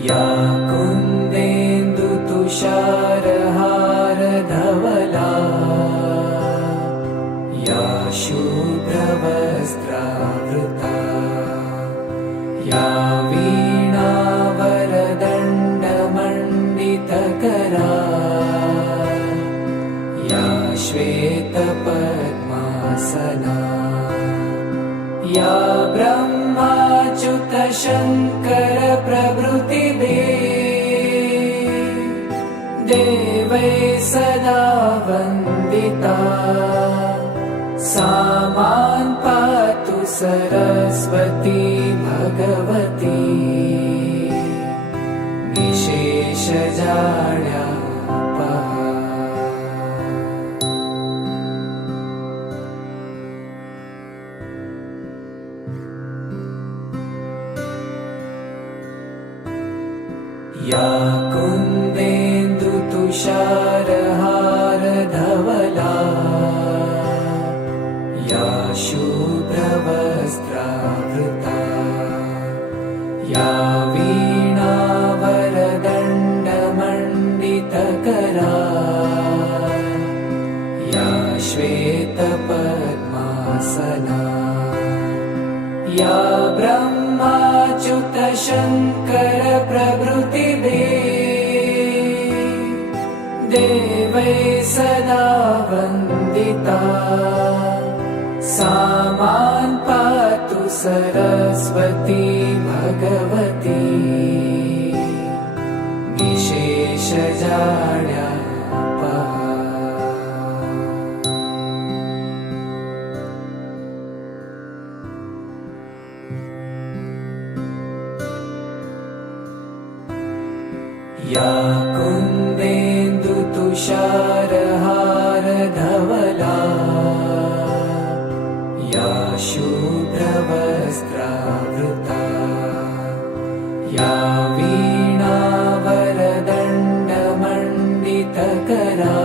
या कुन्देन्दुतुषारहारधवला या शुभ्रवस्त्रावृता या वीणावरदण्डमण्डितकरा या श्वेतपद्मासना या ब्रह्माच्युतशङ्करप्रभृतिभिः देवैः सदा वन्दिता सा मां पातु सरस्वती भगवती निशेषजाड्यापहा। या कुन्देन्दुतुषारहारधवला या शुभ्रवस्त्रावृता या वीणावरदण्डमण्डितकरा या श्वेतपद्मासना या ब्रह्माच्युतशङ्करप्रभृतिभिः देवैः सदा वन्दिता सा मां पातु सरस्वती भगवती निशेषजाड्यापहा। या कुन्देन्दुतुषारहारधवला या शुभ्रवस्त्रावृता या वीणावरदण्डमण्डितकरा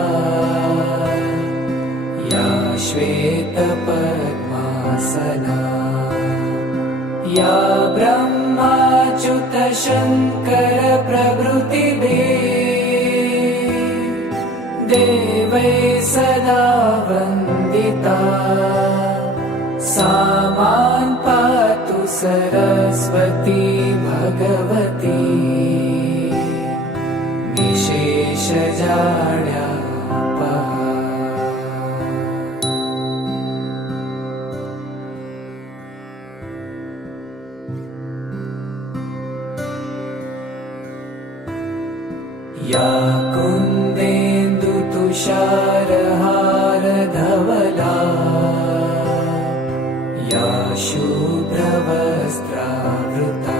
या श्वेतपद्मासना या ब्रह्माच्युतशङ्करप्रभृतिभिः देवैः सदा वन्दिता सा मां पातु सरस्वती भगवती निशेषजाड्यापहा। या कुन्देन्दुतुषारहारधवला या शुभ्रवस्त्रावृता